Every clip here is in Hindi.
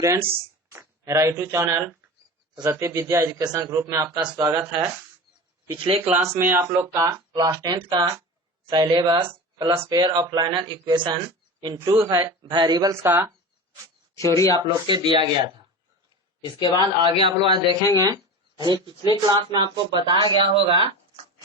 स्टूडेंट्स, मेरा यूट्यूब चैनल सत्य विद्या एजुकेशन ग्रुप में आपका स्वागत है। पिछले क्लास में आप लोग का क्लास 10th का syllabus plus pair of liner equation in two variables का थ्योरी आप लोग के दिया गया था। इसके बाद आगे आप लोग आज देखेंगे। यानी पिछले क्लास में आपको बताया गया होगा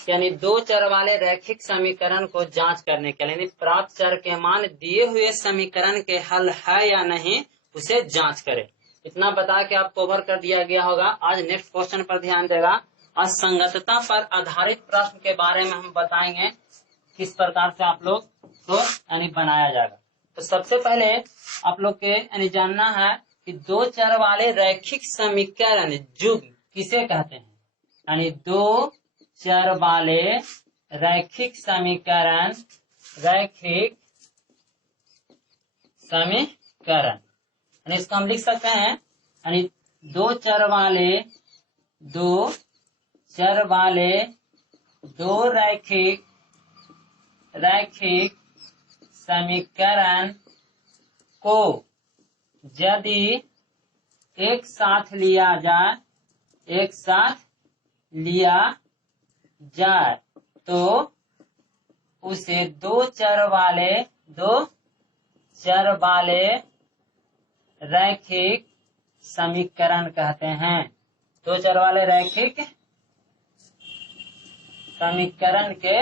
यानी दो चर वाले रैखिक समीकरण को जांच करने के लिए प्राप्त चर के मान दिए हुए समीकरण के हल है या नहीं उसे जांच करें। इतना बता के आपको कवर कर दिया गया होगा। आज नेक्स्ट क्वेश्चन पर ध्यान देगा। असंगतता पर आधारित प्रश्न के बारे में हम बताएंगे किस प्रकार से आप लोग को यानी बनाया जाएगा। तो सबसे पहले आप लोग के यानी जानना है कि दो चर वाले रैखिक समीकरण युग्म किसे कहते हैं। यानी दो चर वाले रैखिक समीकरण यानी इसको हम लिख सकते हैं यानी दो चर वाले दो रैखिक समीकरण को यदि एक साथ लिया जाए तो उसे दो चर वाले रैखिक समीकरण कहते हैं। दो चर वाले रैखिक समीकरण के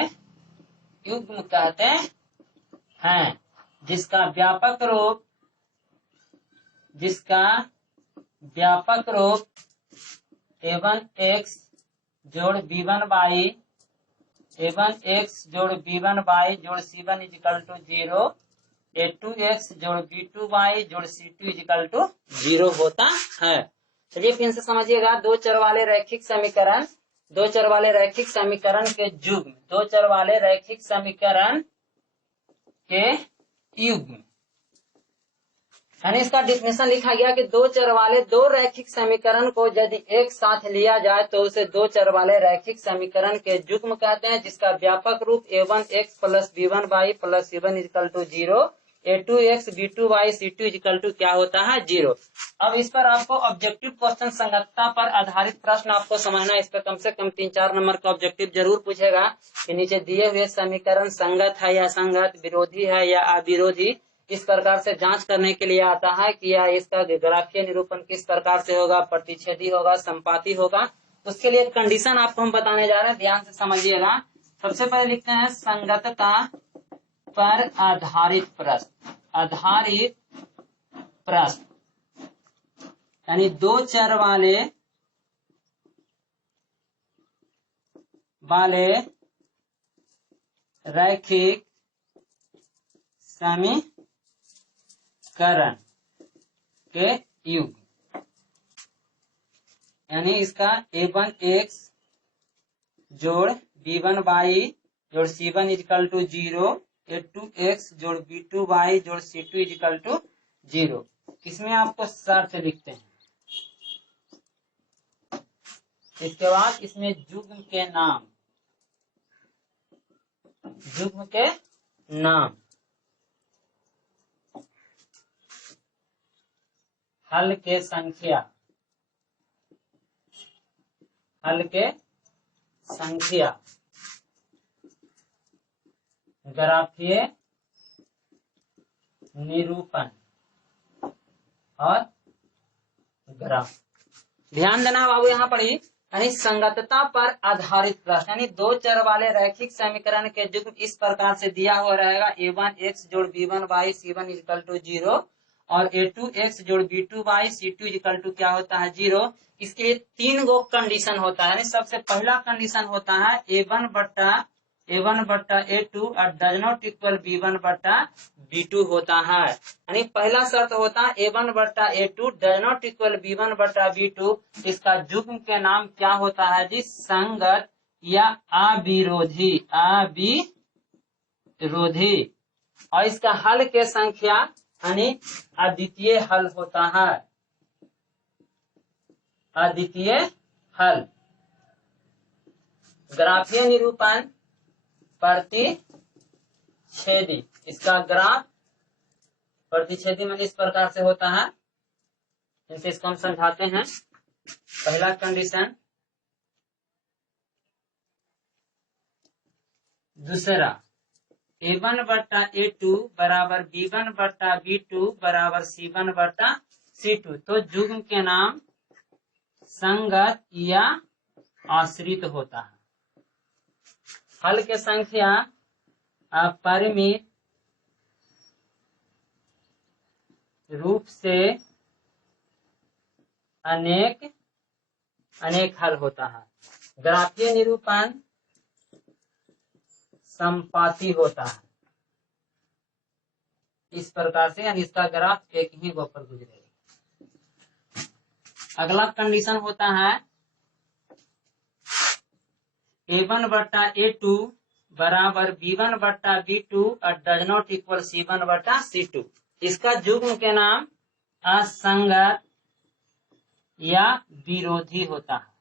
युग्म कहते हैं, जिसका व्यापक रूप a1x जोड़ b1y जोड़ b1y जोड़ c1 = 0 a2x जोड़ b2y जोड़ c2 = 0 होता है। चलिए फिर से समझिएगा। दो चर वाले रैखिक समीकरण के युग्म, दो चर वाले रैखिक समीकरण के युग्म यानी इसका डिफिनेशन लिखा गया कि दो चर वाले दो रैखिक समीकरण को यदि एक साथ लिया जाए तो उसे दो चर वाले रैखिक समीकरण के युग्म कहते हैं, जिसका व्यापक रूप a1x plus b1y plus c1 = 0 a2x b2y c2 = क्या होता है 0। अब इस पर आपको ऑब्जेक्टिव क्वेश्चन संगतता पर आधारित प्रश्न आपको समझना है। इस पर कम से कम 3-4 नंबर का ऑब्जेक्टिव जरूर पूछेगा कि नीचे दिए हुए समीकरण संगत है या असंगत, विरोधी है या अविरोधी। इस प्रकार से जांच करने के लिए आता है कि या इसका ग्राफीय निरूपण किस प्रकार से होगा, प्रतिच्छेदी होगा, संपाती होगा। उसके लिए कंडीशन आपको हम बताने जा रहे हैं, ध्यान से समझिएगा। सबसे पहले लिखते हैं संगतता पर आधारित प्रश्न यानी दो चर वाले रैखिक समीकरण के युग्म यानी इसका a1x जोड़ b1y जोड़ c1 = 0 a2x जोड़ b2y जोड़ c2 = 0। इसमें आपको शर्त लिखते हैं। इसके बाद इसमें युग्म के नाम हल के संख्या ग्राफीय निरूपण और ग्राफ। ध्यान देना बाबू, यहाँ पढ़ी यानी संगतता पर आधारित प्रश्न यानी दो चर वाले रैखिक समीकरण के युग्म इस प्रकार से दिया हुआ रहेगा a1x जोड़ b1y c1 = 0 और a2x जोड़ b2y c2 = क्या होता है 0। इसके लिए 3 गो कंडीशन होता है। यानी सबसे पहला कंडीशन होता है a1 बट्टा a2 does not equal b1 बट्टा b2 होता है। यानी पहला शर्त होता है a1 बट्टा a2 does not equal b1 बट्टा b2। इसका युग्म के नाम क्या होता है जी, संगत या अविरोधी। और इसका हल के संख्या यानी अद्वितीय हल होता है। अद्वितीय हल ग्राफीय निरूपण प्रतिच्छेदी। इसका ग्राफ प्रतिच्छेदी में इस प्रकार से होता है। इनसे इसको हम समझाते हैं। पहला कंडीशन, दूसरा A1 बट्टा A2 बराबर B1 बट्टा B2 बराबर C1 बट्टा C2। तो जुग्म के नाम संगत या आश्रित होता है। हल के संख्या अपरिमित रूप से अनेक हल होता है। ग्राफीय निरूपण संपाती होता है। इस प्रकार से यानी इसका ग्राफ एक ही गो पर गुजरेगा। अगला कंडीशन होता है A1 बट्टा A2 बराबर B1 बट्टा B2 और डज नॉट इक्वल C1 बट्टा C2। इसका जुग्म के नाम असंगत या विरोधी होता है।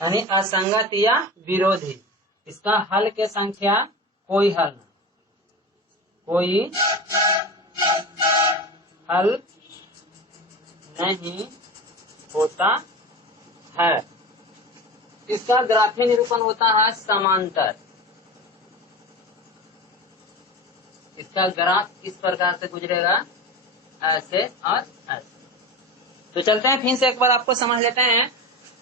यानी असंगत या विरोधी। इसका हल के संख्या कोई हल नहीं होता है। इसका ग्राफीय निरूपण होता है समांतर। इसका ग्राफ इस प्रकार से गुजरेगा, ऐसे और ऐसे। तो चलते हैं फिर से एक बार आपको समझ लेते हैं।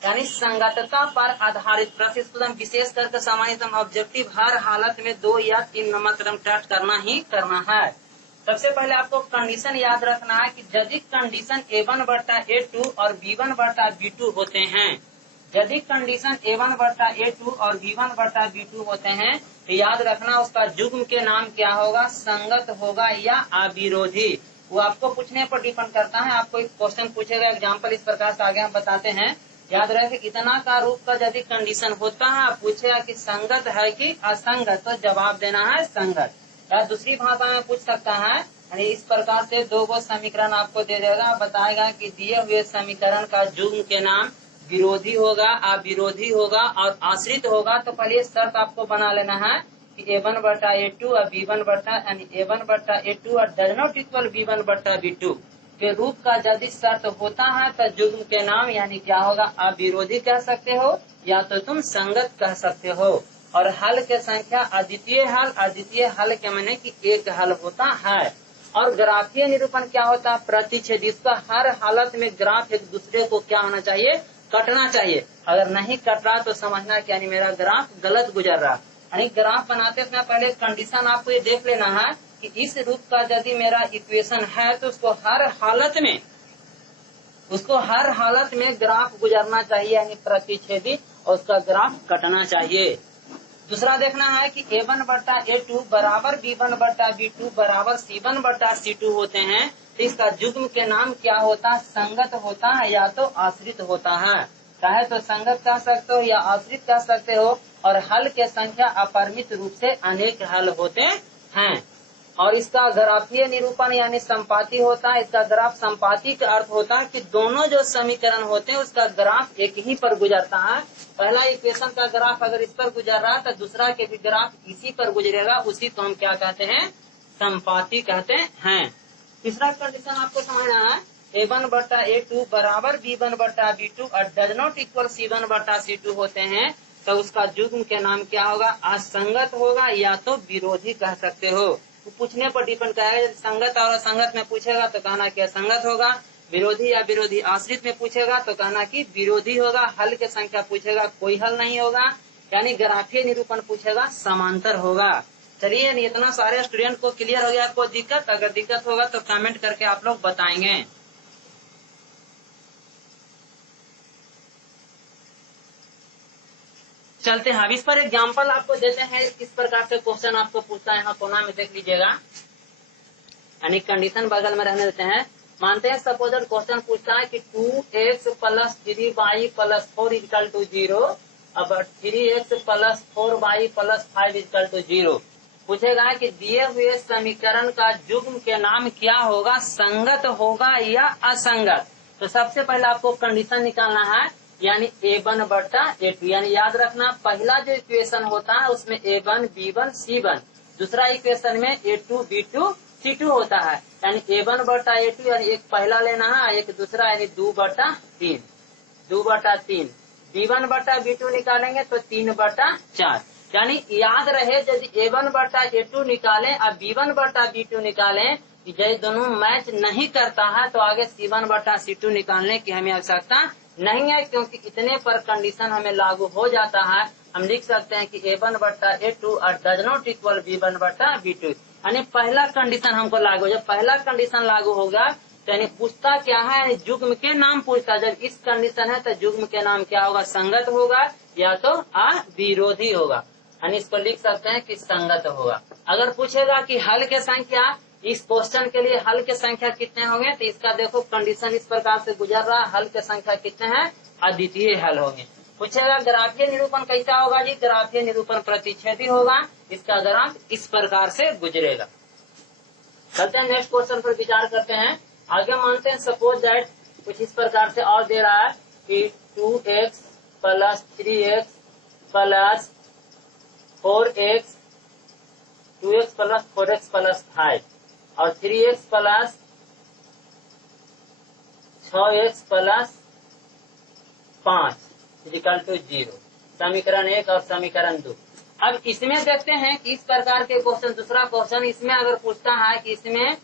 यानी संगतता पर आधारित प्रतिस्पर्धा विशेष करके सामान्य ऑब्जेक्टिव हर हालत में 2 या 3 नंबर कदम टच करना ही करना है। सबसे पहले आपको कंडीशन याद रखना है कि यदि कंडीशन A1 बट्टा A2 और B1 बट्टा B2 होते हैं, यदि कंडीशन A1 बट्टा A2 और B1 बट्टा B2 होते हैं, तो याद रखना उसका जुग्म के नाम क्या होगा, संगत होगा या अविरोधी। वो आपको पूछने पर डिपेंड करता है। आपको एक क्वेश्चन पूछेगा, एग्जाम्पल इस प्रकार से आगे हम बताते हैं। याद रहे इतना का रूप का यदि कंडीशन होता है, पूछेगा कि संगत है कि असंगत, तो जवाब देना है संगत। या दूसरी भाषा में पूछ सकता है, यानी इस प्रकार से 2 गो समीकरण आपको दे देगा, बताएगा कि दिए हुए समीकरण का जुग्म के नाम विरोधी होगा, अविरोधी होगा और आश्रित होगा। तो पहले शर्त आपको बना लेना है कि A1 बट्टा A2 और B1 बट्टा यानी A1 बट्टा A2 और डज नॉट इक्वल B1 बट्टा B2 के रूप का यदि शर्त होता है तो जुग्म के नाम यानी क्या होगा, अविरोधी कह सकते हो या तो तुम संगत कह सकते हो। और हल के संख्या अद्वितीय हल के माने कि एक हल होता है। और ग्राफीय निरूपण क्या होता है, प्रतिच्छेद। इसका हर हालत में ग्राफ एक दूसरे को क्या होना चाहिए, कटना चाहिए। अगर नहीं कट रहा तो समझना कि यानी मेरा ग्राफ गलत गुजर रहा। यानी ग्राफ बनाते समय पहले कंडीशन आपको ये देख लेना है कि इस रूप का यदि मेरा इक्वेशन है तो उसको हर हालत में ग्राफ गुजरना चाहिए, यानी प्रतिच्छेदी, और उसका ग्राफ कटना चाहिए। दूसरा देखना है कि A1 बट्टा A2 बराबर B1 बट्टा B2 बराबर C1 बट्टा C2 होते हैं, तो इसका जुग्म के नाम क्या होता है, संगत होता है या तो आश्रित होता है। चाहे तो संगत कह सकते हो या आश्रित कह सकते हो। और हल के संख्या अपरिमित रूप से अनेक हल होते हैं। और इसका ग्राफीय निरूपण यानी संपाती होता है। इसका ग्राफ संपाती का अर्थ होता है कि दोनों जो समीकरण होते हैं उसका ग्राफ एक ही पर गुजरता है। पहला इक्वेशन का ग्राफ अगर इस पर गुजर रहा है तो दूसरा के भी ग्राफ इसी पर गुजरेगा। उसी को हम क्या कहते हैं, संपाती कहते हैं। तीसरा कंडीशन आपको समझना है, A1 बट्टा A2 बराबर B1 बट्टा B2 और डज नॉट इक्वल C1 बट्टा C2 होते हैं, तो उसका जुग्म के नाम क्या होगा, असंगत होगा या तो विरोधी कह सकते हो। तो पूछने पर डिपेंड करेगा। संगत और असंगत में पूछेगा तो कहना कि असंगत होगा, विरोधी या विरोधी आश्रित में पूछेगा तो कहना कि विरोधी होगा। हल के संख्या पूछेगा कोई हल नहीं होगा, यानी ग्राफीय निरूपण पूछेगा समांतर होगा। चलिए इतना सारे स्टूडेंट को क्लियर हो गया। कोई दिक्कत, अगर दिक्कत होगा तो कमेंट करके आप लोग बताएंगे। चलते हैं अब इस पर एग्जाम्पल आपको देते हैं। किस प्रकार से क्वेश्चन आपको पूछता है, यहाँ कोना में देख लीजिएगा, यानी कंडीशन बगल में रहने देते हैं। मानते हैं सपोजर क्वेश्चन पूछता है कि 2x plus 3y plus 4 equal to 0, अब 3x plus 4y plus 5 equal to 0 पूछेगा कि दिए हुए समीकरण का जुग्म के नाम क्या होगा, संगत होगा या असंगत। तो सबसे पहले आपको कंडीशन निकालना है, यानी A1 बट्टा A2। यानी याद रखना पहला जो इक्वेशन होता है उसमें A1 B1 C1, दूसरा इक्वेशन में A2 B2 C2 होता है, यानी A1 बटा A2, यानी एक पहला लेना है, एक दूसरा, यानी 2/3, 2/3। B1 बटा B2 निकालेंगे तो 3/4, यानी याद रहे यदि A1 बटा A2 निकालें और B1 बटा B2 निकालें, यदि दोनों मैच नहीं करता है तो आगे C1 बटा C2 निकालने की हमें आवश्यकता नहीं है, क्योंकि इतने पर कंडीशन हमें लागू हो जाता है। हम लिख सकते हैं कि A1 बटा A2 और डज नॉट इक्वल B1 बटा B2, यानी पहला कंडीशन हमको लागू, जब पहला कंडीशन लागू होगा तो यानी पूछता क्या है, यानी युग्म के नाम पूछता। जब इस कंडीशन है तो युग्म के नाम क्या होगा, संगत होगा या तो अविरोधी होगा, यानी इसको लिख सकते हैं कि संगत होगा। अगर पूछेगा कि हल के संख्या, इस क्वेश्चन के लिए हल के संख्या कितने होंगे, तो इसका देखो कंडीशन इस प्रकार से गुजर रहा है, हल के संख्या कितने हैं, अद्वितीय हल होंगे। पूछेगा ग्राफीय निरूपण कैसा होगा जी, ग्राफीय निरूपण प्रतिच्छेदी होगा, इसका ग्राफ इस प्रकार से गुजरेगा। चलते हैं नेक्स्ट क्वेश्चन पर विचार करते हैं। आगे मानते हैं सपोज दैट कुछ इस प्रकार से और दे रहा है कि 2x plus 3x plus 4x, 2x plus 4x plus 5 और 3x plus 6x plus 5 equal to 0, समीकरण 1 और समीकरण 2। अब इसमें देखते हैं कि इस प्रकार के क्वेश्चन, दूसरा क्वेश्चन इसमें अगर पूछता है कि इसमें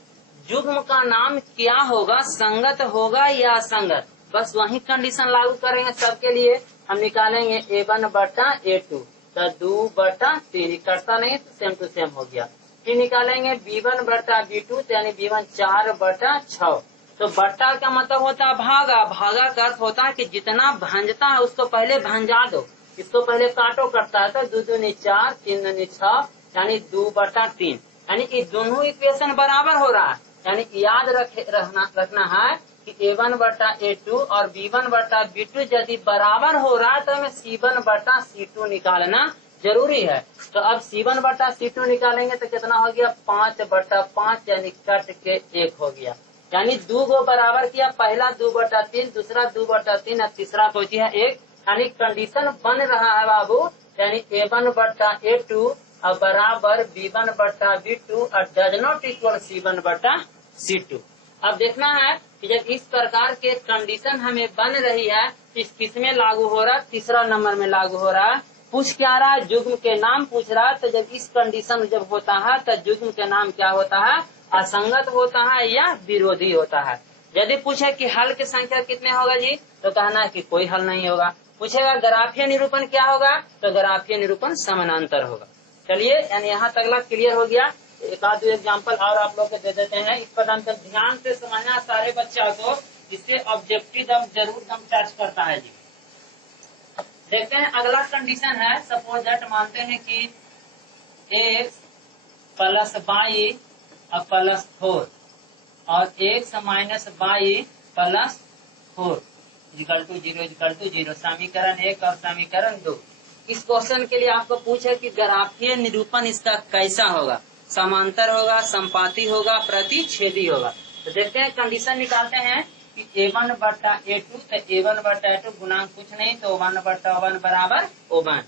युग्म का नाम क्या होगा, संगत होगा या असंगत, बस वही कंडीशन लागू करेंगे सबके लिए। हम निकालेंगे A1 बटा A2 तो 2/3, करता नहीं तो सेम टू सेम हो गया। फिर निकालेंगे B1 बटा B2 यानी B1 4/6, तो बट्टा का मतलब होता है भागा, भागा का अर्थ होता है कि जितना भंजता है उसको पहले भंजा दो, इसको पहले काटो करता है, तो 2 दूनी 4, 3 दूनी 6, यानी 2/3, यानी कि दोनों इक्वेशन बराबर हो रहा है। यानी याद रखना है कि A1 बटा A2 और B1 बटा B2 यदि बराबर हो रहा है तो हमें C1 बटा C2 निकालना जरूरी है। तो अब C1 बटा C2 निकालेंगे तो कितना हो गया, 5/5, यानी कट के 1 हो गया, यानी 2 को बराबर किया, पहला 2/3, दूसरा 2/3 और तीसरा पहुंची है 1, यानी कंडीशन बन रहा है बाबू, यानी A1 बटा A2 और बराबर B1 बटा B2 और डज नॉट इक्वल C1 बटा C2। अब देखना है कि जब इस प्रकार के कंडीशन हमें बन रही है, किस में लागू हो रहा है, तीसरा नंबर में लागू हो रहा है। पूछ क्या रहा है, युग्म के नाम पूछ रहा है, तो जब इस कंडीशन जब होता है तो युग्म के नाम क्या होता है, असंगत होता है या विरोधी होता है। यदि पूछे कि हल की संख्या कितने होगा जी, तो कहना है कि कोई हल नहीं होगा। पूछेगा ग्राफीय निरूपण क्या होगा, तो ग्राफीय निरूपण समानांतर होगा। चलिए, यानी यहाँ तक क्लियर हो गया। एक आध एग्जाम्पल और आप लोग को दे देते हैं, इस पर ध्यान से समझना सारे बच्चा को, इससे ऑब्जेक्टिव जरूर टच करता है जी। देखते हैं अगला कंडीशन है, सपोज दैट मानते हैं कि x प्लस y प्लस 4 और x minus y plus 4 equal to 0, समीकरण 1 और समीकरण 2। इस क्वेश्चन के लिए आपको पूछे कि ग्राफीय निरूपण इसका कैसा होगा, समांतर होगा, संपाती होगा, प्रतिच्छेदी होगा। तो देखते हैं, कंडीशन निकालते हैं कि A1 बटा A2, तो A1 बटा A2 गुणांक कुछ नहीं तो 1 बटा 1 बराबर O1।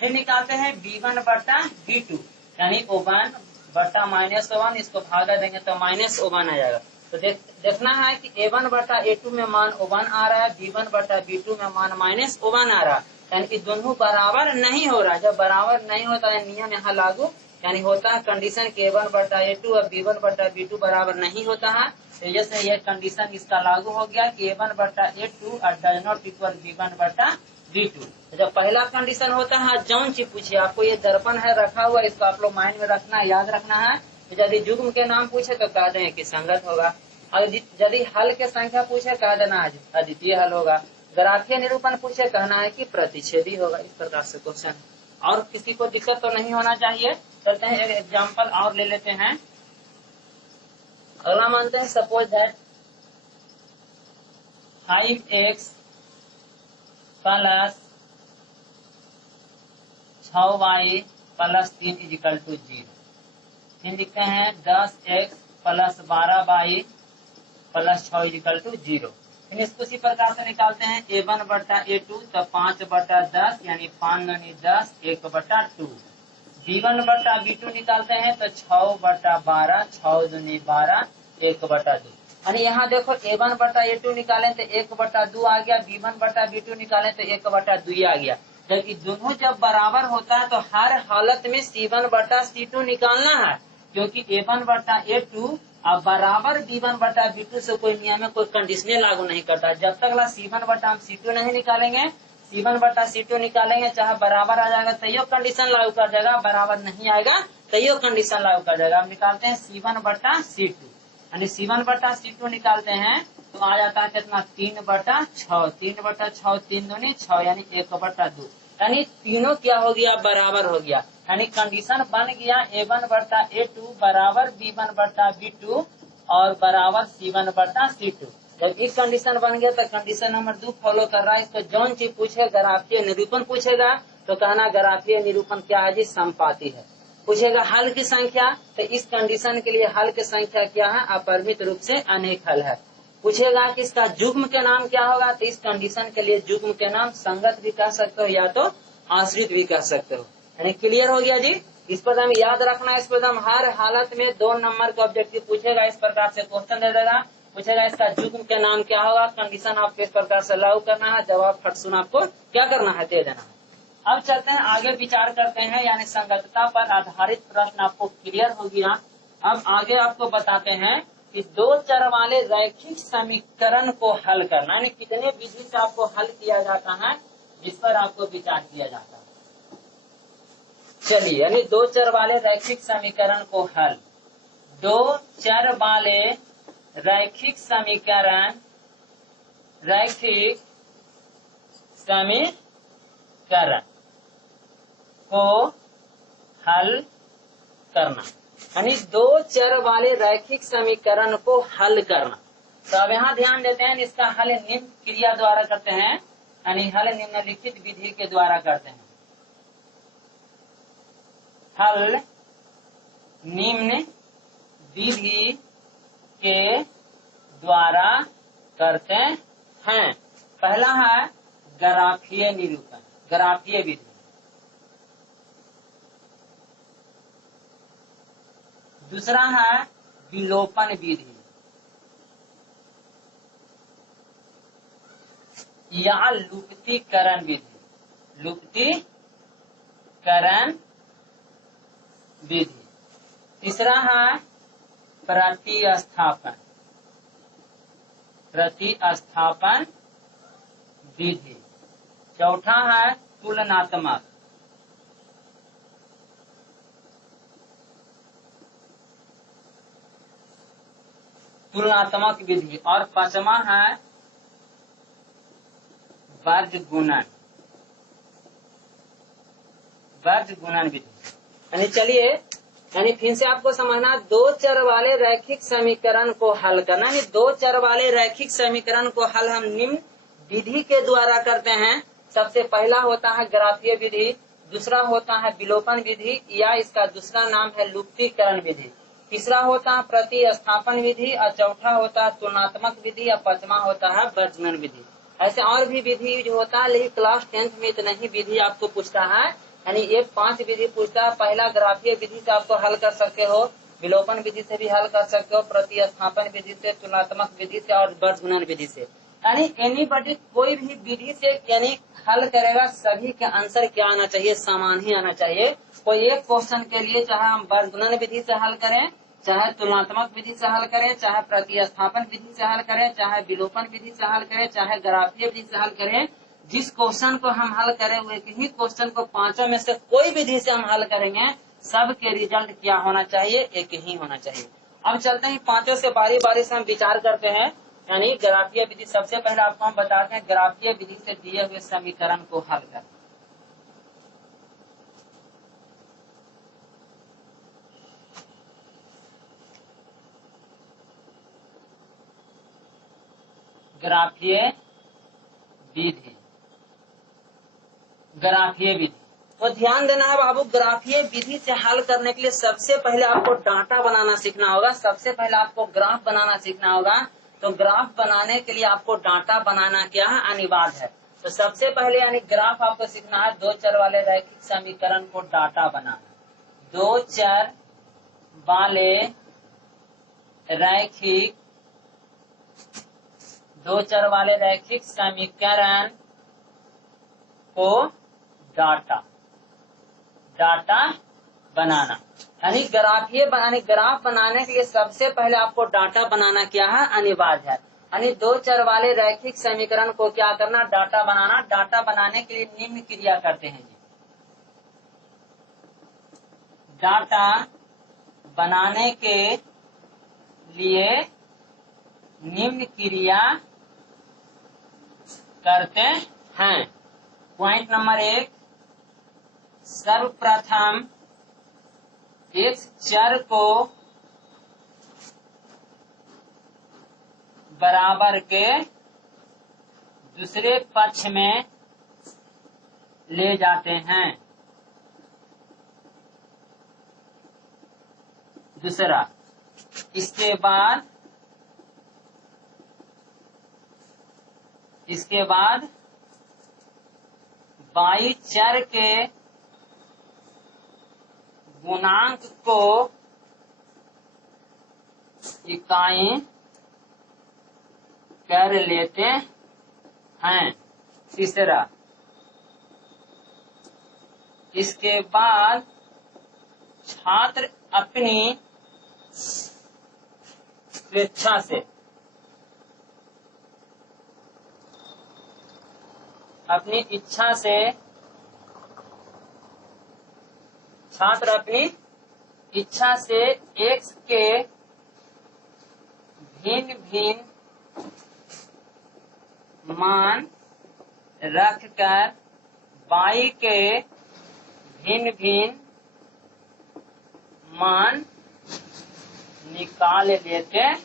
फिर निकालते हैं B1 बटा B2, यानी O1 बटा -1, इसको भागा देंगे तो -O1 आ जाएगा। तो देखना है कि A1 बटा A2 में मान O1 आ रहा है, B1 बटा B2 में मान -O1 आ रहा है, यानी कि दोनों बराबर नहीं हो रहा। जब बराबर नहीं होता है नियम यहाँ लागू, यानी होता है कंडीशन के A1 बटा A2 और B1 बटा B2 बराबर नहीं होता है, तो जैसे ये कंडीशन इसका लागू हो गया कि A1 बटा A2 और डज नॉट इक्वल B1 बटा B2। तो जब पहला कंडीशन होता है, जौन चीज पूछिए, आपको ये दर्पण है रखा हुआ, इसको आप लोग माइंड में रखना है, याद रखना है। तो यदि युग्म के नाम पूछे तो कह दें कि संगत होगा, और यदि हल के संख्या पूछे कह देना है अद्वितीय हल होगा। ग्राफीय निरूपण पूछे कहना है कि प्रतिच्छेदी होगा। इस प्रकार से क्वेश्चन, और किसी को दिक्कत तो नहीं होना चाहिए। चलते हैं एक एग्जाम्पल और ले लेते हैं। अगला मानते हैं suppose that 5x plus 6y plus 3 equal to 0। फिर लिखते हैं 10x plus 12y plus 6 equal to 0। फिर इसको इसी प्रकार से निकालते हैं A1 बटा A2, तो 5 बटा 10 यानी 5 दूनी 10, 1 बटा 2, B1 बटा B2 निकालते हैं तो 6/12, 6 दूनी 12, 1/2। यानी यहाँ देखो A1 बटा A2 निकालें तो 1/2 आ गया, B1 बटा B2 निकालें तो 1/2 आ गया। जबकि दोनों जब बराबर होता है तो हर हालत में C1 बटा C2 निकालना है, क्योंकि A1 बटा A2 अब बराबर B1 बटा B2 से कोई नियम में कोई कंडीशनल लागू नहीं करता। जब तक C1 बटा हम C2 नहीं निकालेंगे, C1 बटा C2 निकालेंगे, चाहे बराबर आ जाएगा तैयो कंडीशन लागू कर जाएगा, बराबर नहीं आएगा तैयो कंडीशन लागू कर जाएगा। अब निकालते हैं C1 बटा C2, यानी C1 बटा C2 निकालते हैं तो आ जाता है कितना 3/6, 3/6, 3 दूनी 6, यानी 1/2। यानी तीनों क्या हो गया, बराबर हो गया। यानी कंडीशन बन गया A1 बटा A2 बराबर B1 बटा B2 और बराबर C1 बटा C2। जब इस कंडीशन बन गया तो कंडीशन नंबर 2 फॉलो कर रहा है। इसको जौन चीज पूछे, ग्राफीय निरूपण पूछेगा तो कहना ग्राफीय निरूपण क्या है जी, समपाती है। पूछेगा हल की संख्या, तो इस कंडीशन के लिए हल की संख्या क्या है, अपरिमित रूप से अनेक हल है। पूछेगा कि इसका युग्म के नाम क्या होगा, तो इस कंडीशन के लिए युग्म के नाम संगत भी कह सकते हो या तो आश्रित भी कह सकते हो। यानी क्लियर हो गया जी। इस पर हम याद रखना है, इस पर हम हर हालत में 2 नंबर का ऑब्जेक्टिव पूछेगा, इस प्रकार से क्वेश्चन दे देगा। पूछेगा इसका युग्म के नाम क्या होगा, कंडीशन आपको इस प्रकार से लागू करना है, जवाब फट सुन आपको क्या करना है, दे देना है। अब चलते हैं आगे, विचार करते हैं, यानी संगतता पर आधारित प्रश्न आपको क्लियर हो गया। अब आगे आपको बताते हैं कि 2 चर वाले रैखिक समीकरण को हल करना, यानी कितने विधि से आपको हल किया जाता है, जिस पर आपको विचार किया जाता है। चलिए, यानी 2 चर वाले रैखिक समीकरण को हल, 2 चर वाले रैखिक समीकरण को हल करना, यानी 2 चर वाले रैखिक समीकरण को हल करना। तो अब यहाँ ध्यान देते हैं, इसका हल निम्न क्रिया द्वारा करते हैं, यानी हल निम्नलिखित विधि के द्वारा करते हैं। हल निम्न विधि के द्वारा करते हैं। पहला है ग्राफीय निरूपण, ग्राफीय विधि। दूसरा है विलोपन विधि या लुप्तीकरण विधि, लुप्तीकरण विधि। तीसरा है प्रतिस्थापन विधि। चौथा है तुलनात्मक विधि। और पांचवा है वर्गगुणन विधि। यानी चलिए, यानी फिर से आपको समझना, 2 चर वाले रैखिक समीकरण को हल करना, यानी 2 चर वाले रैखिक समीकरण को हल हम निम्न विधि के द्वारा करते हैं। सबसे पहला होता है ग्राफीय विधि, दूसरा होता है विलोपन विधि या इसका दूसरा नाम है लुप्तीकरण विधि, तीसरा होता है प्रतिस्थापन विधि और चौथा होता है तुलनात्मक विधि और पांचवा होता है वर्गगुणन विधि। ऐसे और भी विधि यूज होता है, लेकिन क्लास 10th में इतना ही विधि आपको पूछता है, यानी ये 5 विधि पूछता है। पहला ग्राफीय विधि से आपको हल कर सकते हो, विलोपन विधि से भी हल कर सकते हो, प्रतिस्थापन विधि से, तुलनात्मक विधि से और वर्गगुणन विधि से। यानी एनीबॉडी कोई भी विधि से यानी हल करेगा, सभी के आंसर क्या आना चाहिए, समान ही आना चाहिए। कोई एक क्वेश्चन के लिए चाहे हम वर्गगुणन विधि से हल करें, चाहे तुलनात्मक विधि से हल करें, चाहे प्रतिस्थापन विधि से हल करें, चाहे विलोपन विधि से हल करें, चाहे ग्राफीय विधि से हल करें, जिस क्वेश्चन को हम हल करें वो एक ही क्वेश्चन को 5 में से कोई विधि से हम हल करेंगे, सबके रिजल्ट क्या होना चाहिए, एक ही होना चाहिए। अब चलते हैं 5 से बारी बारी से हम विचार करते हैं। यानी ग्राफीय विधि, सबसे पहले आपको हम बताते हैं ग्राफीय विधि से दिए हुए समीकरण को हल कर। ग्राफीय विधि तो ध्यान देना है बाबू, ग्राफीय विधि से हल करने के लिए सबसे पहले आपको डाटा बनाना सीखना होगा, सबसे पहले आपको ग्राफ बनाना सीखना होगा। तो ग्राफ बनाने के लिए आपको डाटा बनाना क्या है, अनिवार्य है। तो सबसे पहले यानी ग्राफ आपको सीखना है, 2 चर वाले रैखिक समीकरण को डाटा बनाना। दो चर वाले रैखिक समीकरण को डाटा बनाना, यानी ग्राफ बनाने के लिए सबसे पहले आपको डाटा बनाना क्या है, अनिवार्य है। यानी दो चर वाले रैखिक समीकरण को क्या करना, डाटा बनाना। डाटा बनाने के लिए निम्न क्रिया करते हैं। डाटा बनाने के लिए निम्न क्रिया करते हैं। पॉइंट नंबर 1, सर्वप्रथम एक चर को बराबर के दूसरे पक्ष में ले जाते हैं। दूसरा, इसके बाद बाई चर के गुणांक को इकाई कर लेते हैं। तीसरा, इसके बाद छात्र अपनी स्वेच्छा से अपनी इच्छा से x के भिन्न भिन्न मान रखकर y के भिन्न भिन्न मान निकाल लेते हैं।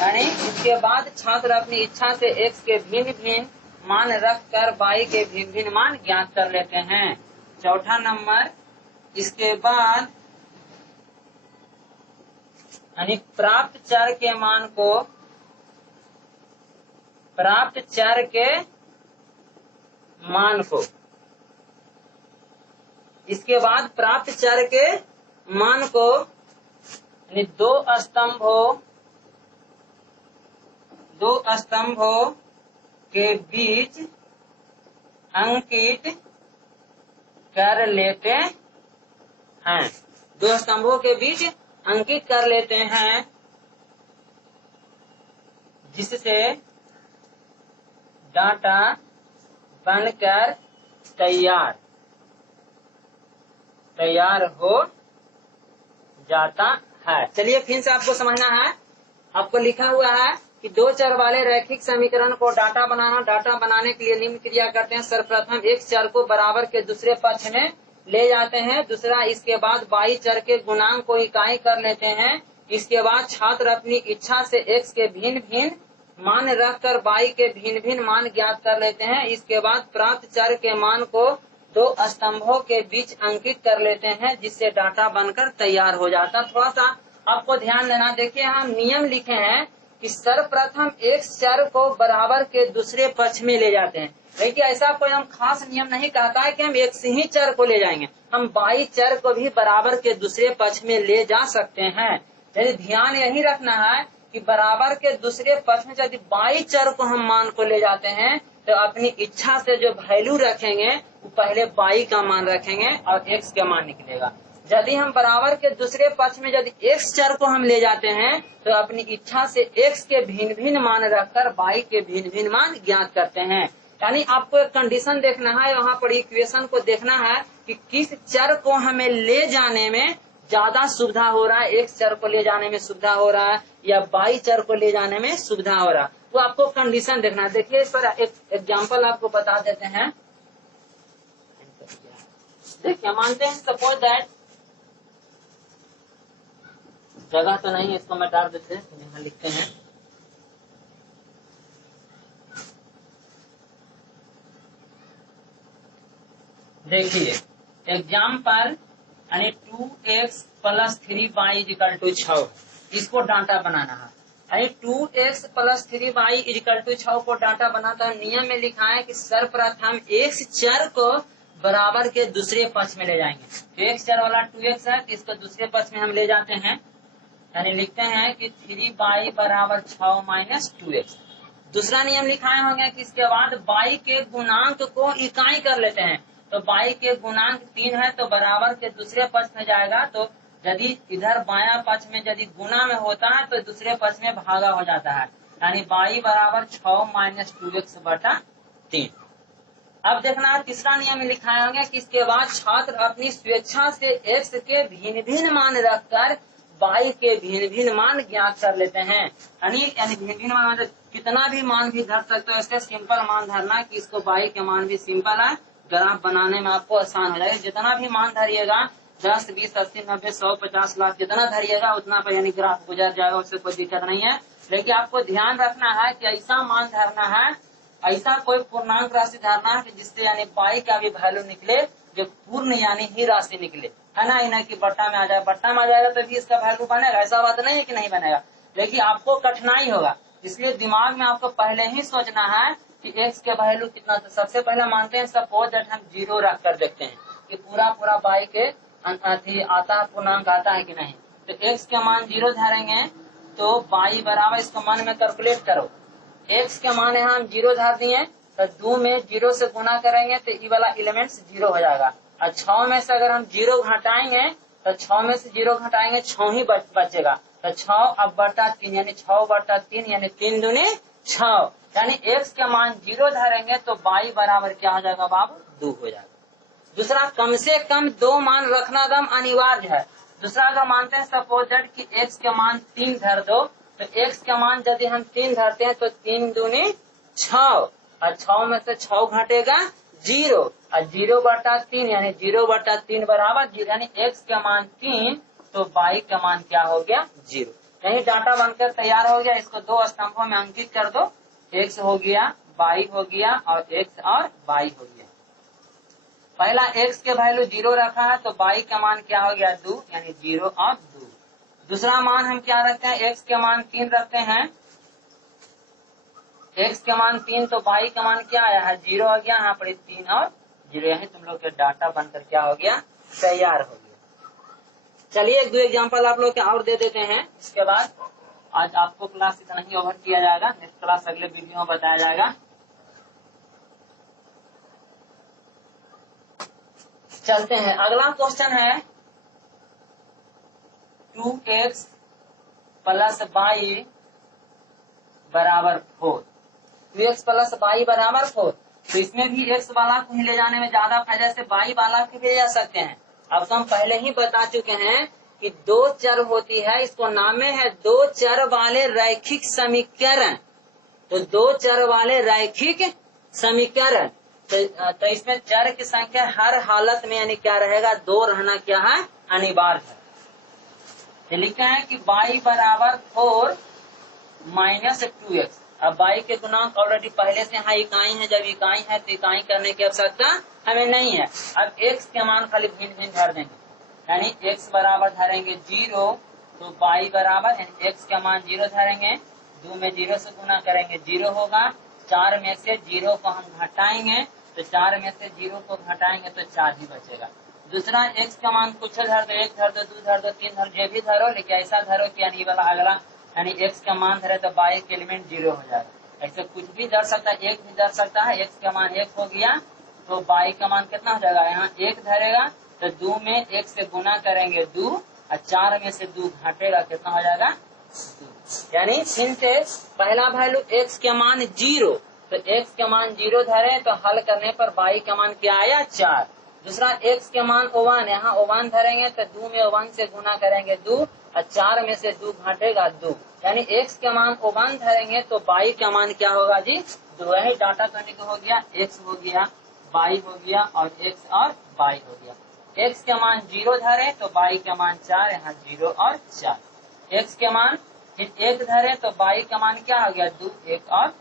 यानी इसके बाद छात्र अपनी इच्छा से x के भिन्न भिन्न मान रखकर y के भिन्न भिन्न मान ज्ञात कर लेते हैं। चौथा नंबर, इसके बाद यानी प्राप्त चर के मान को इसके बाद प्राप्त चर के मान को यानी दो स्तंभों के बीच अंकित कर लेते हैं। दो स्तंभों के बीच अंकित कर लेते हैं, जिससे डाटा बनकर तैयार हो जाता है। चलिए फिर से आपको समझना है। आपको लिखा हुआ है कि दो चर वाले रैखिक समीकरण को डाटा बनाना। डाटा बनाने के लिए निम्न क्रिया करते हैं। सर्वप्रथम एक चर को बराबर के दूसरे पक्ष में ले जाते हैं। दूसरा, इसके बाद बाई चर के गुणांक को इकाई कर लेते हैं। इसके बाद छात्र अपनी इच्छा से x के भिन्न भिन्न मान रखकर y के भिन्न भिन्न मान ज्ञात कर लेते हैं। इसके बाद प्राप्त चर के मान को दो स्तंभों के बीच अंकित कर लेते हैं, जिससे डाटा बनकर तैयार हो जाता। थोड़ा सा आपको ध्यान देना। देखिए, हम नियम लिखे हैं कि सर्वप्रथम एक चर को बराबर के दूसरे पक्ष में ले जाते हैं। देखिए, ऐसा कोई हम खास नियम नहीं कहता है कि हम एक ही चर को ले जाएंगे। हम बाई चर को भी बराबर के दूसरे पक्ष में ले जा सकते हैं। यदि ध्यान यही रखना है कि बराबर के दूसरे पक्ष में यदि बाई चर को हम मान को ले जाते हैं, तो अपनी इच्छा से जो वैल्यू रखेंगे वो पहले बाई का मान रखेंगे और x का मान निकलेगा। यदि हम बराबर के दूसरे पक्ष में यदि x चर को हम ले जाते हैं, तो अपनी इच्छा से x के भिन्न भिन्न मान रखकर y के भिन्न भिन्न मान ज्ञात करते हैं। यानी आपको एक कंडीशन देखना है, यहाँ पर इक्वेशन को देखना है कि किस चर को हमें ले जाने में ज्यादा सुविधा हो रहा है। एक चर को ले जाने में सुविधा हो रहा है या बाई चर को ले जाने में सुविधा हो रहा है, तो आपको कंडीशन देखना है। देखिए, इस पर एक एग्जांपल आपको बता देते हैं। देखिए, मानते हैं सपोज दैट, जगह तो नहीं है, इसको मैं डाल देते हैं, यहाँ लिखते हैं। देखिए एग्जाम्पल, यानी 2x + 3y = 6, इसको डाटा बनाना है। यानी 2x + 3y = 6 को डाटा बनाता है। नियम में लिखा है कि सर्वप्रथम एक चर को बराबर के दूसरे पक्ष में ले जाएंगे। तो एक्स चर वाला 2x है, तो इसको दूसरे पक्ष में हम ले जाते हैं, यानी लिखते हैं कि 3y बराबर 6 माइनस 2x। दूसरा नियम लिखाए होंगे कि इसके बाद y के गुणांक को इकाई कर लेते हैं। तो y के गुणांक 3 है, तो बराबर के दूसरे पक्ष में जाएगा। तो यदि इधर बाया पक्ष में यदि गुना में होता है तो दूसरे पक्ष में भागा हो जाता है, यानी y बराबर 6 माइनस 2x बटा 3। अब देखना तीसरा नियम लिखाए होंगे कि इसके बाद छात्र अपनी स्वेच्छा से x के भिन्न भिन्न मान रखकर y के भिन्न भिन्न मान ज्ञात कर लेते हैं। यानी भिन्न भिन्न मान मतलब कितना भी मान भी धर सकते हो। इससे सिंपल मान धरना कि इसको y के मान भी सिंपल है, ग्राफ बनाने में आपको आसान हो जाएगा। जितना भी मान धरिएगा 10, 20, 80, 90, 100, 50 लाख जितना धरिएगा उतना पर यानी ग्राफ गुजर जाएगा, उससे कोई दिक्कत नहीं है। लेकिन आपको ध्यान रखना है कि ऐसा मान धरना है, ऐसा कोई पूर्णांक राशि धरना है कि जिससे यानी y का भी वैल्यू निकले जो पूर्ण यानी ही राशि निकले, है ना। इन्हें कि बट्टा में आ जाए, बट्टा में आ जाएगा तो भी इसका वैल्यू बनेगा, ऐसा बात नहीं है कि नहीं बनेगा। लेकिन आपको कठिनाई होगा, इसलिए दिमाग में आपको पहले ही सोचना है कि x के वैल्यू कितना। तो सबसे पहले मानते हैं सपोज दैट हम 0 रख कर देखते हैं कि पूरा y के आता है, पूर्णांक आता है कि नहीं। तो x के मान 0 धरेंगे तो y बराबर, इसको मन में कैलकुलेट करो, x के मान यहाँ हम 0 धर दिए तो 2 में 0 से गुना करेंगे तो ये वाला एलिमेंट्स 0 हो जाएगा। और 6 में से अगर हम 0 घटाएंगे तो 6 में से 0 घटाएंगे 6 ही बचेगा। तो 6 अब बटा 3 यानी 6 बटा 3 यानी 3 दूनी 6, यानी x के मान 0 धरेंगे तो y बराबर क्या हो जाएगा बाबू, 2 हो जाएगा। दूसरा, कम से कम 2 मान रखना एकदम अनिवार्य है। दूसरा अगर मानते हैं सपोज दैट कि x के मान 3 धर दो, तो x के मान यदि हम 3 धरते हैं तो 3 दूनी 6 और 6 में से 6 घटेगा 0 और 0 बटा 3 यानी 0 बटा 3 बराबर 0, यानी x के मान 3 तो y का मान क्या हो गया, 0। यही डाटा बनकर तैयार हो गया। इसको 2 स्तंभों में अंकित कर दो, x हो गया, y हो गया और x और y हो गया। पहला x के वैल्यू 0 रखा है तो y का मान क्या हो गया, 2 यानी 0 और 2। दूसरा मान हम क्या रखते हैं, x के मान 3 रखते हैं, x के मान 3 तो y का मान क्या आया है, 0 आ गया। यहाँ पर 3 और 0, यही तुम लोग के डाटा बनकर क्या हो गया, तैयार हो गया। चलिए 1-2 एग्जाम्पल आप लोग के और दे देते हैं। इसके बाद आज आपको क्लास इतना ही ओवर किया जाएगा, नेक्स्ट क्लास अगले वीडियो में बताया जाएगा। चलते हैं, अगला क्वेश्चन है 2x प्लस y बराबर 4। 2x प्लस y बराबर 4, तो इसमें भी x वाला को ही ले जाने में ज्यादा फायदा से y वाला को भी ले जा सकते हैं। अब तो हम पहले ही बता चुके हैं कि 2 चर होती है, इसको नाम है 2 चर वाले रैखिक समीकरण। तो 2 चर वाले रैखिक समीकरण, तो इसमें चर की संख्या हर हालत में यानी क्या रहेगा, 2 रहना क्या है, अनिवार्य है। तो लिखा है कि y बराबर 4 माइनस 2x। अब y के गुणांक ऑलरेडी पहले से यहाँ इकाई है, जब इकाई है तो इकाई करने की आवश्यकता हमें नहीं है। अब x के मान खाली भिन्न भिन्न धर देंगे, यानी x बराबर धरेंगे 0 तो y बराबर यानी x के मान 0 धरेंगे, 2 में 0 से गुना करेंगे 0 होगा, 4 में से 0 को हम घटाएंगे तो 4 में से 0 को घटाएंगे तो 4 ही बचेगा। दूसरा x का मान कुछ धर दो, 1 धर दो, 2 धर दो, 3 धर, जो भी धरो, लेकिन ऐसा धरो कि यानी वाला अगला यानी x का मान धरे तो y के एलिमेंट 0 हो जाएगा। ऐसे कुछ भी धर सकता है, 1 भी धर सकता है। x का मान 1 हो गया तो y का मान कितना हो जाएगा, यहाँ 1 धरेगा तो 2 में 1 से गुना करेंगे 2 और 4 में से 2 घटेगा, कितना हो जाएगा 2। यानी फिर से पहला वैल्यू x के मान 0, तो x के मान 0 धरे तो हल करने पर y का मान क्या आया, 4। दूसरा x के मान 1, यहाँ 1 धरेंगे तो 2 में 1 से गुना करेंगे 2 और 4 में से 2 घटेगा 2, यानी x के मान 1 धरेंगे तो y का मान क्या होगा जी, 2। ही डाटा करने को हो गया, x हो गया, y हो गया और x और y हो गया। x के मान 0 धरे तो y का मान 4, यहाँ 0 और 4। x के मान फिर 1 धरे तो y का मान क्या हो गया, 2, 1 और 2।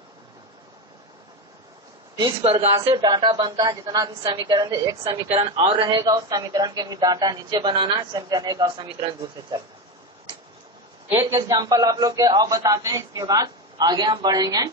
इस प्रकार से डाटा बनता है। जितना भी समीकरण है, एक समीकरण और रहेगा, उस समीकरण के भी डाटा नीचे बनाना है, समीकरण एक और समीकरण 2 से चलता है। एक एग्जांपल आप लोग के और बताते हैं, इसके बाद आगे हम बढ़ेंगे।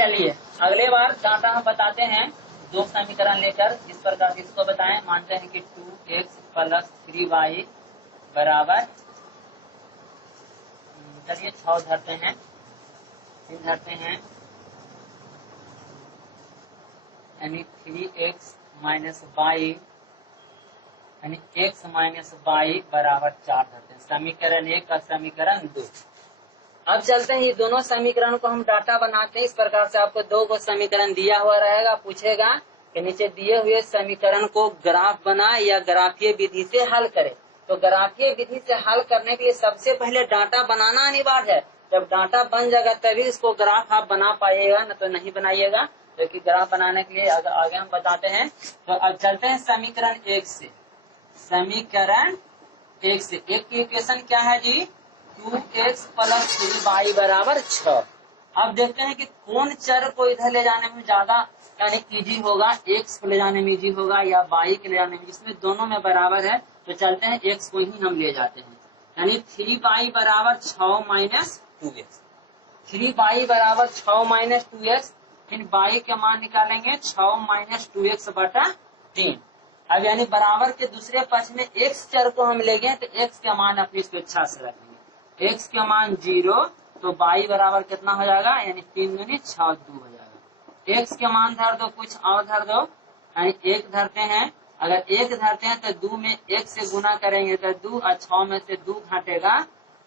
चलिए अगले बार डाटा हम बताते हैं दो समीकरण लेकर। इस प्रकार इसको बताएं। मानते हैं कि 2x प्लस 3y बराबर, चलिए 6 धरते हैं, 3 धरते हैं, यानी 3x माइनस वाई यानी x माइनस वाई बराबर 4 धरते हैं। समीकरण 1 और समीकरण 2। अब चलते हैं ये दोनों समीकरण को हम डाटा बनाते हैं। इस प्रकार से आपको दो को समीकरण दिया हुआ रहेगा, पूछेगा कि नीचे दिए हुए समीकरण को ग्राफ बनाए या ग्राफीय विधि से हल करे। तो ग्राफीय विधि से हल करने के लिए सबसे पहले डाटा बनाना अनिवार्य है। जब डाटा बन जाएगा तभी इसको ग्राफ आप बना पाइएगा, न तो नहीं बनाइएगा। क्योंकि ग्राफ बनाने के लिए आगे हम बताते हैं। तो अब चलते हैं समीकरण 1 से। समीकरण 1 से एक की इक्वेशन क्या है जी? 2x प्लस 3y बराबर 6। अब देखते हैं कि कौन चर को इधर ले जाने में ज्यादा यानी इजी होगा, x को ले जाने में इजी होगा या y को ले जाने में, जिसमें दोनों में बराबर है। तो चलते हैं x को ही हम ले जाते हैं, यानी 3y बराबर 6 माइनस 2x। 3y बराबर 6 माइनस 2x, फिर y के मान निकालेंगे 6 माइनस 2x बटा 3। अब यानी बराबर के दूसरे पक्ष में x चर को हम ले गए, तो x के मान अपनी स्वेच्छा से रखेंगे। x के मान 0, तो y बराबर कितना हो जाएगा? यानी 3 दूनी 6 2 हो जाएगा। x के मान धर दो, कुछ और धर दो, यानी 1 धरते हैं। अगर 1 धरते हैं तो 2 में 1 से गुना करेंगे तो 2, और 6 में से 2 घटेगा,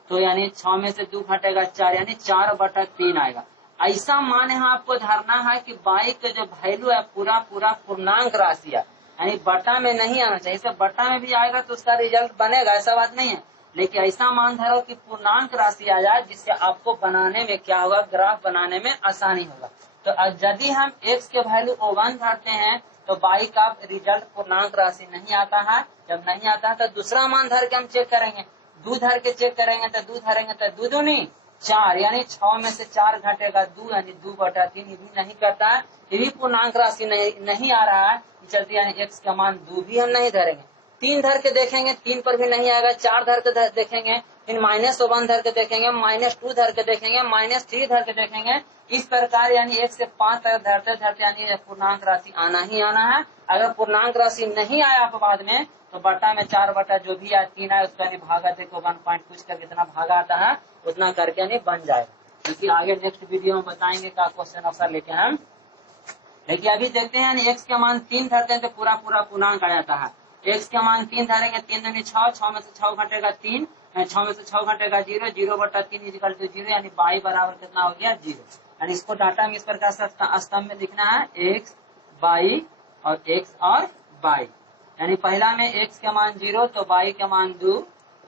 तो यानी 6 में से 2 घटेगा 4, यानी 4 बटा 3 आएगा। ऐसा मान यहाँ आपको धरना है कि y का जो वैल्यू है पूरा पूर्णांक राशि है, यानी बटा में नहीं आना चाहिए। इसे बटा में भी आएगा तो उसका रिजल्ट बनेगा, ऐसा बात नहीं है। लेकिन ऐसा मान धरो कि पूर्णांक राशि आ जाए, जिससे आपको बनाने में क्या होगा? ग्राफ बनाने में आसानी होगा। तो यदि हम x के वैल्यू 1 धरते हैं तो y का रिजल्ट पूर्णांक राशि नहीं आता है। जब नहीं आता है तो दूसरा मान धर के हम चेक करेंगे। 2 धर के चेक करेंगे तो 2 धरेंगे तो 2 दूनी 4, यानी 6 में से 4 घटेगा 2, यानी 2 बटा 3। ये भी नहीं करता है, ये भी पूर्णांक राशि नहीं आ रहा है, चलते यानी x का मान 2 भी हम नहीं धरेंगे। 3 धर के देखेंगे, 3 पर भी नहीं आएगा। 4 धर के देखेंगे, फिर -1 धर के देखेंगे, -2 धर के देखेंगे, -3 धर के देखेंगे। इस प्रकार यानी 1 से 5 तक धरते धरते यानी पूर्णांक राशि आना ही आना है। अगर पूर्णांक राशि नहीं आया बाद में तो बटा में 4 बटा जो भी आया 3 आया उसका नहीं भागा देखो 1 पॉइंट कुछ कर कितना भागा आता है उतना करके नहीं बन जाएगा। क्योंकि आगे नेक्स्ट वीडियो में बताएंगे का क्वेश्चन आंसर लेके हम। लेकिन अभी देखते हैं x के मान 3 धरते हैं तो पूरा पूर्णांक आ जाता है। x के मान 3 धरेंगे, 3 दूनी 6, 6 में से 6 घटेगा 3, 6 में से 6 घटेगा 0, 0 बटा 3 इक्वल टू 0, यानी y बराबर कितना हो गया? 0। यानी इसको डाटा में इस प्रकार से स्तंभ में लिखना है, x y और x और y। यानी पहला में x के मान 0 तो y के मान 2,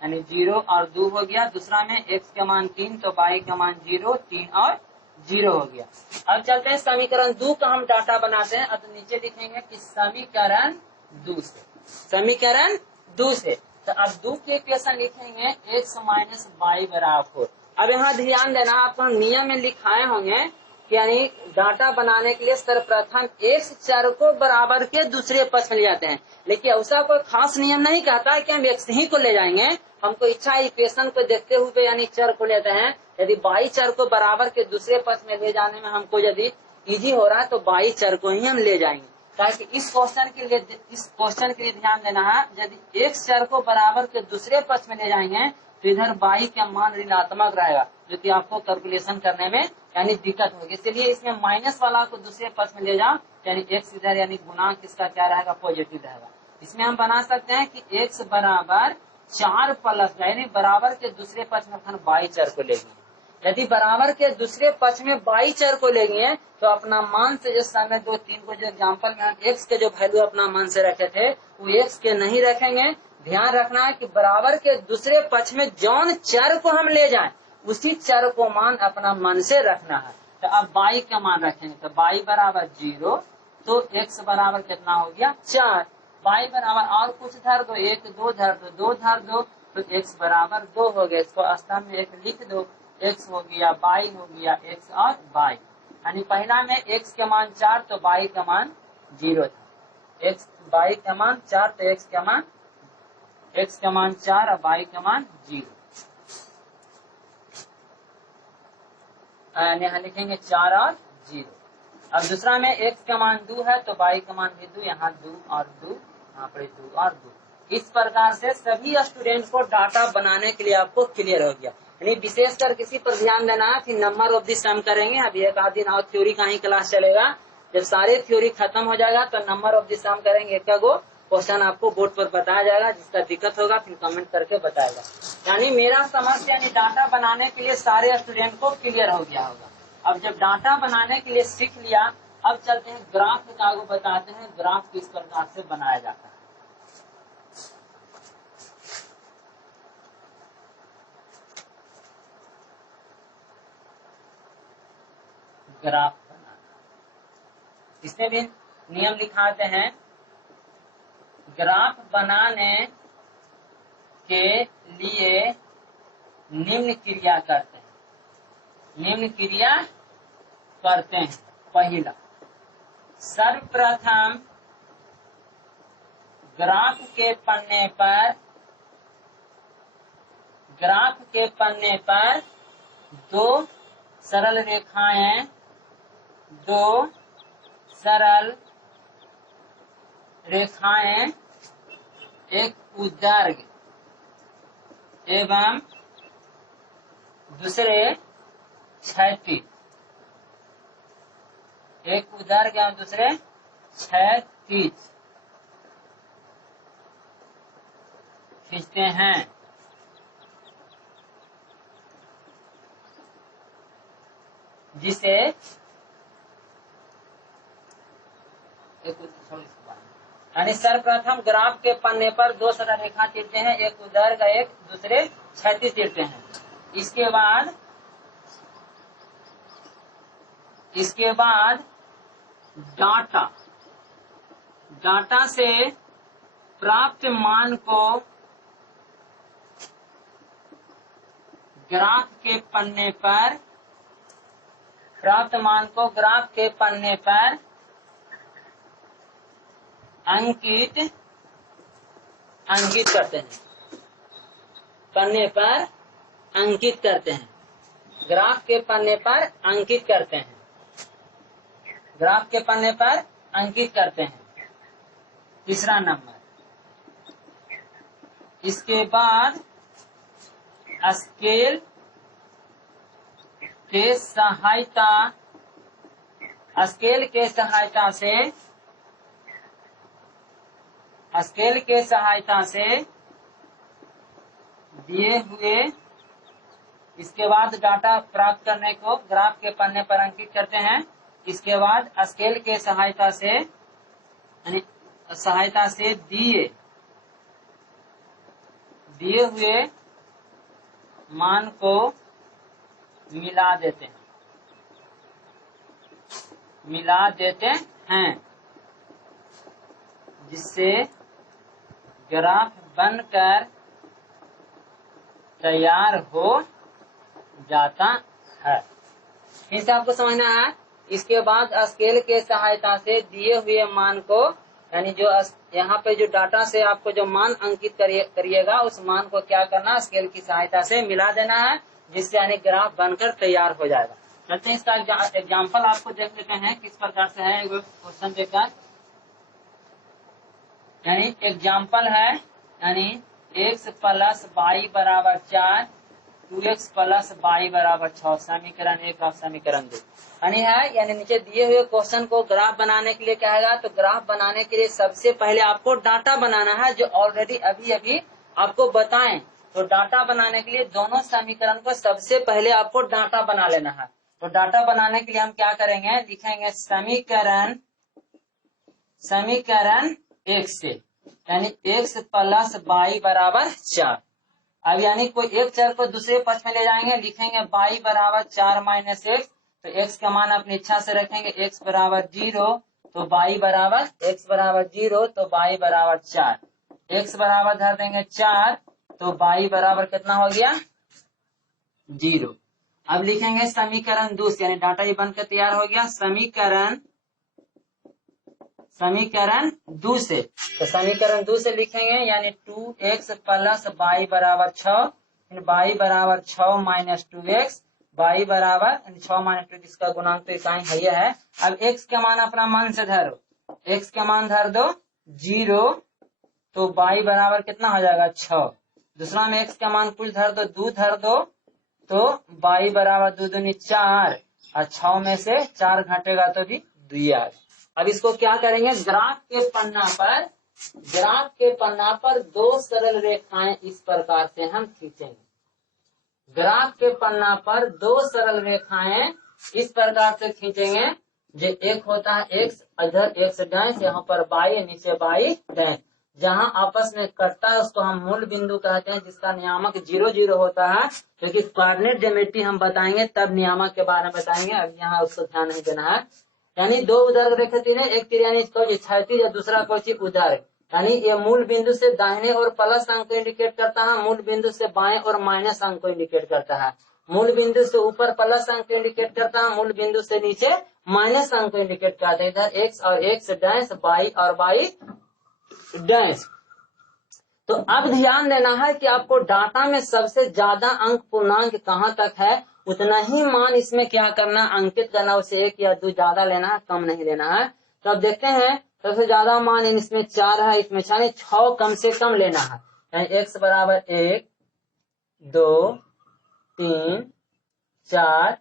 यानी 0 और 2 हो गया। दूसरा में x के मान 3 तो y के मान 0, 3 और 0 हो गया। अब चलते हैं समीकरण 2 का हम डाटा बनाते हैं। अब नीचे लिखेंगे कि समीकरण 2 से, समीकरण 2 से। तो अब 2 की इक्वेशन लिखेंगे x माइनस वाई बराबर 4। अब यहाँ ध्यान देना, आपको नियम में लिखाए होंगे कि यानी डाटा बनाने के लिए सर्वप्रथम x चर को बराबर के दूसरे पक्ष में ले जाते हैं। लेकिन ऐसा कोई खास नियम नहीं कहता है कि हम x ही को ले जाएंगे। हमको इच्छा इक्वेशन को देखते हुए यानी चर को लेते हैं। यदि y चर को बराबर के दूसरे पक्ष में ले जाने में हमको यदि इजी हो रहा है तो y चर को ही हम ले जाएंगे। ताकि इस क्वेश्चन के लिए ध्यान देना है, यदि x चर को बराबर के दूसरे पक्ष में ले जाएंगे तो इधर y का मान ऋणात्मक रहेगा, जो कि आपको कैलकुलेशन करने में यानी दिक्कत होगी। इसलिए इसमें माइनस वाला को दूसरे पक्ष में ले जाओ, यानी x इधर यानी गुणांक इसका क्या रहेगा? पॉजिटिव रहेगा। इसमें हम बना सकते हैं कि x बराबर 4 प्लस, यानी बराबर के दूसरे पक्ष में हम y चर को लेंगे। यदि बराबर के दूसरे पक्ष में y चर को लेंगे तो अपना मान से जो समय 2 3 को जो एग्जाम्पल में हम x के जो वैल्यू अपना मान से रखे थे वो x के नहीं रखेंगे। ध्यान रखना है कि बराबर के दूसरे पक्ष में जौन चर को हम ले जाएं उसी चर को मान अपना मन से रखना है। तो अब y का मान रखेंगे तो y बराबर 0, तो x बराबर कितना हो गया? 4। y बराबर और कुछ धर दो, 1 2 धर दो, 2 धर दो, तो x बराबर 2 हो गया। इसको स्तंभ में 1 लिख दो, x हो गया, y हो गया, x और y। यानी पहला में x के मान 4 तो y का मान 0 था। y का मान 4 तो x का मान 4 और y का मान 0। यहाँ लिखेंगे 4 और 0। अब दूसरा में x का मान 2 है तो y का मान भी 2, यहाँ 2 और 2, यहाँ पर 2 और 2। इस प्रकार से सभी स्टूडेंट को डाटा बनाने के लिए आपको क्लियर हो गया। यानी विशेषकर किसी पर ध्यान देना है कि नंबर ऑफ द सम करेंगे। अभी एक आध दिन और थ्योरी का ही क्लास चलेगा, जब सारे थ्योरी खत्म हो जाएगा तो नंबर ऑफ द सम करेंगे। एक गो क्वेश्चन आपको बोर्ड पर बताया जाएगा, जिसका दिक्कत होगा फिर कमेंट करके बताएगा। यानी मेरा समझ से यानी डाटा बनाने के लिए सारे स्टूडेंट को क्लियर हो गया होगा। अब जब डाटा बनाने के लिए सीख लिया, अब चलते हैं ग्राफ का को बताते हैं ग्राफ किस प्रकार से बनाया जाता है। ग्राफ बनाना, इसमें भी नियम लिखाते हैं। ग्राफ बनाने के लिए निम्न क्रिया करते हैं। निम्न क्रिया करते हैं। पहला, सर्वप्रथम ग्राफ के पन्ने पर दो सरल रेखाएं एक उदर्ग एवं दूसरे क्षैतिज, एक उदर्ग एवं दूसरे क्षैतिज खींचते हैं। जिसे यानी सर्वप्रथम ग्राफ के पन्ने पर दो सरल रेखा चिरते हैं, एक उदर्ग एक दूसरे क्षैतिज चिरते हैं। इसके बाद डाटा से प्राप्त मान को ग्राफ के पन्ने पर अंकित करते हैं। पन्ने पर अंकित करते हैं। ग्राफ के पन्ने पर अंकित करते हैं। ग्राफ के पन्ने पर अंकित करते हैं। तीसरा नंबर, इसके बाद स्केल के सहायता से दिए हुए, इसके बाद डाटा प्राप्त करने को ग्राफ के पन्ने पर अंकित करते हैं। इसके बाद स्केल के सहायता से दिए हुए मान को मिला देते हैं, जिससे ग्राफ बनकर तैयार हो जाता है। फिर से आपको समझना है। इसके बाद स्केल के सहायता से दिए हुए मान को, यानी जो यहाँ पे जो डाटा से आपको जो मान अंकित करिएगा उस मान को क्या करना, स्केल की सहायता से मिला देना है, जिससे यानी ग्राफ बनकर तैयार हो जाएगा। चलते हैं इसका एग्जाम्पल आपको देख लेते हैं किस प्रकार से है क्वेश्चन देखकर। यानी एग्जाम्पल है, यानी x प्लस y बराबर 4, 2x प्लस y बराबर 6, समीकरण 1 और समीकरण 2 यानी नीचे दिए हुए क्वेश्चन को ग्राफ बनाने के लिए क्या है, तो ग्राफ बनाने के लिए सबसे पहले आपको डाटा बनाना है, जो ऑलरेडी अभी आपको बताएं। तो डाटा बनाने के लिए दोनों समीकरण को सबसे पहले आपको डाटा बना लेना है। तो डाटा बनाने के लिए हम क्या करेंगे, लिखेंगे समीकरण 1 से, यानी x प्लस y बराबर 4। अब यानी कोई एक चर को दूसरे पक्ष में ले जाएंगे, लिखेंगे y बराबर 4 माइनस x, तो x का मान अपनी इच्छा से रखेंगे। x बराबर 0 तो y बराबर 4, x बराबर धर देंगे 4 तो y बराबर कितना हो गया 0। अब लिखेंगे समीकरण 2 से, यानी डाटा ये बनकर तैयार हो गया। समीकरण 2 से, तो समीकरण 2 से लिखेंगे, यानी 2x प्लस y बराबर 6, y बराबर 6 माइनस 2x y बराबर 6 माइनस 2 जिसका गुणांक तो इकाई है। अब x का मान अपना मन से धरो, x का मान धर दो 0, तो y बराबर कितना हो जाएगा 6। दूसरा में x का मान कुछ धर दो 2 धर दो, तो y बराबर 2 दूनी 4 और 6 में से 4 घटेगा तो भी 2 आ। अब इसको क्या करेंगे, ग्राफ के पन्ना पर दो सरल रेखाएं इस प्रकार से हम खींचेंगे। ग्राफ के पन्ना पर दो सरल रेखाएं इस प्रकार से खींचेंगे। जो एक होता है x, इधर x डैश, यहाँ पर y, नीचे y डैश। जहां आपस में कटता है उसको हम मूल बिंदु कहते हैं, जिसका नियामक 0 0 होता है। क्योंकि कोऑर्डिनेट ज्योमेट्री हम बताएंगे तब नियामक के बारे में बताएंगे, अब यहाँ उसको ध्यान नहीं देना है। यानी दो उदर रेखा तीर है, एक तीर यानी क्षैतिज या दूसरा कोई उदर, यानी ये मूल बिंदु से दाहिने और प्लस अंक को इंडिकेट करता है, मूल बिंदु से बाएं और माइनस अंक को इंडिकेट करता है। मूल बिंदु से ऊपर प्लस अंक को इंडिकेट करता है, मूल बिंदु से नीचे माइनस अंक को इंडिकेट करता है। इधर x और x डैश, y और y डैश। तो अब ध्यान देना है कि आपको डाटा में सबसे ज्यादा अंक पूर्णांक कहाँ तक है, उतना ही मान इसमें क्या करना, अंकित करना। उसे 1 या 2 ज्यादा लेना है, कम नहीं लेना है। तो अब देखते हैं, सबसे ज्यादा मान इसमें 4 है, इसमें 6 कम से कम लेना है। यानी x बराबर 1 2 3 4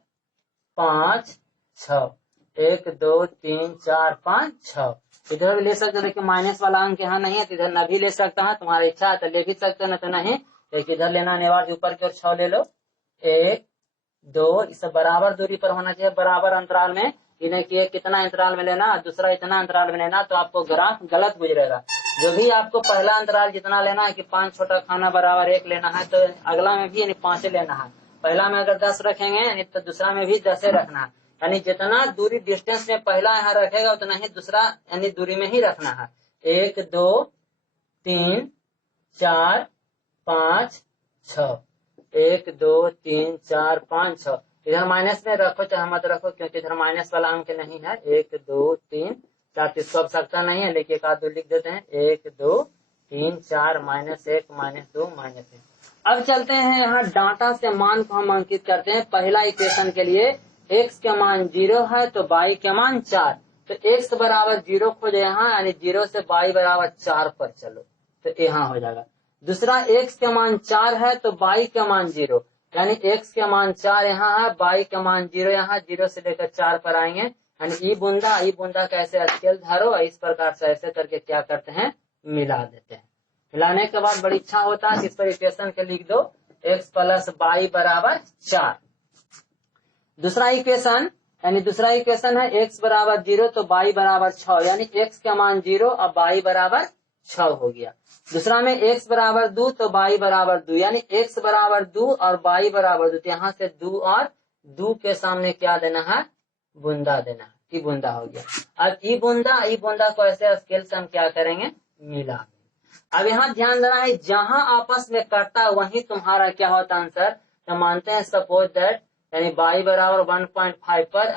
5 6, 1 2 3 4 5 6। इधर भी ले सकते हो, देखिए माइनस वाला अंक यहाँ नहीं है तो इधर न भी ले सकता है, तुम्हारा इच्छा है तो ले भी सकते हो, न तो नहीं। एक इधर लेना अनिवार्य, ऊपर की ओर 6 ले लो। 1 2, इस बराबर दूरी पर होना चाहिए, बराबर अंतराल में। इन्हें कि कितना अंतराल में लेना, दूसरा इतना अंतराल में लेना, तो आपको ग्राफ गलत गुजरेगा। जो भी आपको पहला अंतराल जितना लेना है कि 5 छोटा खाना बराबर 1 लेना है, तो अगला में भी यानी 5 लेना है। पहला में अगर 10 रखेंगे तो दूसरा में भी 10 रखना है। यानी जितना दूरी डिस्टेंस में पहला यहाँ रखेगा उतना ही दूसरा यानी दूरी में ही रखना है। 1 2 3 4 5 6, 1 2 3 4 5 6। इधर माइनस में रखो चाहे मत रखो, क्योंकि इधर माइनस वाला अंक नहीं है। 1 2 3 4, इसको अब सकता नहीं है, लेकिन 1 आध 2 लिख देते हैं। 1 2 3 4 -1 -2 -1। अब चलते हैं यहाँ डाटा से मान को हम अंकित करते हैं। पहला इक्वेशन के लिए x के मान 0 है तो y के मान 4, तो x बराबर 0 खोजे यहाँ, यानी 0 से y बराबर 4 पर चलो, तो यहाँ हो जाएगा। दूसरा x के मान 4 है तो y के मान 0, यानी x के मान 4 यहाँ है, y के मान 0 यहाँ, 0 से लेकर 4 पर आएंगे। यानी ई बूंदा कैसे स्केल धरो, इस प्रकार से ऐसे करके क्या करते हैं, मिला देते हैं। मिलाने के बाद बड़ी इच्छा होता है इस पर इक्वेशन के लिख दो, x प्लस y बराबर 4। दूसरा इक्वेशन है x बराबर 0 तो y बराबर 6, यानी x के मान 0 और y बराबर 6 हो गया। दूसरा में x बराबर 2 तो y बराबर 2, यानी x बराबर 2 और y बराबर 2, तो यहाँ से 2 और 2 के सामने क्या देना है, बूंदा देना है। ई बूंदा हो गया। अब ई बूंदा को ऐसे स्केल से हम क्या करेंगे, मिला। अब यहाँ ध्यान देना है, जहां आपस में कटता है वहीं तुम्हारा क्या होता है आंसर। तो मानते हैं सपोज दैट, यानी y बराबर 1.5 पर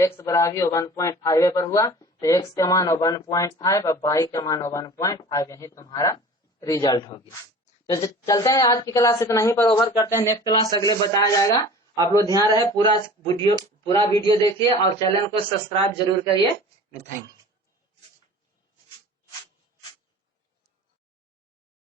x बराबर 1.5 पर हुआ, तो x के मान 1.5 और y के मान 1.5, यही तुम्हारा रिजल्ट हो गया। तो चलते हैं, आज की क्लास इतना ही पर ओवर करते हैं। नेक्स्ट क्लास अगले बताया जाएगा। आप लोग ध्यान रहे, पूरा वीडियो देखिए और चैनल को सब्सक्राइब जरूर करिए। Thank you.